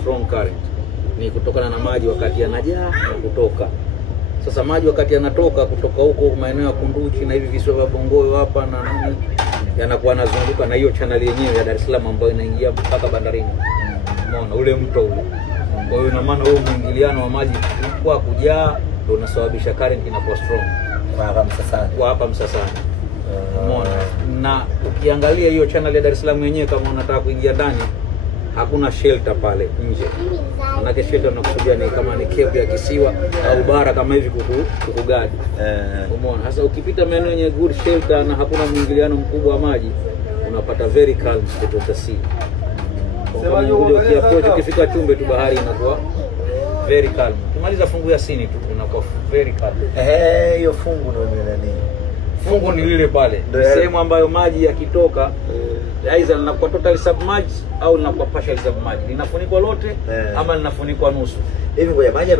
strong current. Ni kutokana na maji wakati yanajaa na kutoka. Sasa maji wakati yanatoka kutoka huko maeneo ya Kunduchi na hivi visiwa vya Bongoyo hapa na nini yanakuwa yanazunguka na hiyo channel yenyewe ya Dar es Salaam ambayo inaingia mpaka bandarini. Umeona ule mto ule. Kwa hiyo ina maana huo mwingiliano wa maji kwa kujaa ndio unasababisha current inakuwa strong kwa hapa Msasani. Umeona? Na ukiangalia hiyo channel ya Dar es Salaam yenyewe kama unataka kuingia ndani hakuna shelter pale nje. Manake shelter unakusudia ni kama ni camp ya kisiwa au bara kama hivi kukugadi. Umeona? Sasa ukipita maeneo yenye good shelter na hakuna mwingiliano mkubwa wa maji unapata very calm state of the sea. Kwa hiyo ukifika Chumbe tu bahari inakuwa very calm. Kimaliza fungu ya sini tu unakuwa very calm. Hiyo fungu ndio nini? Fungu ni lile pale. Sehemu ambayo maji yakitoka aidha linakuwa total submerged au linakuwa partial submerged. Linafunikwa lote ama linafunikwa nusu. Hivi ngoja maji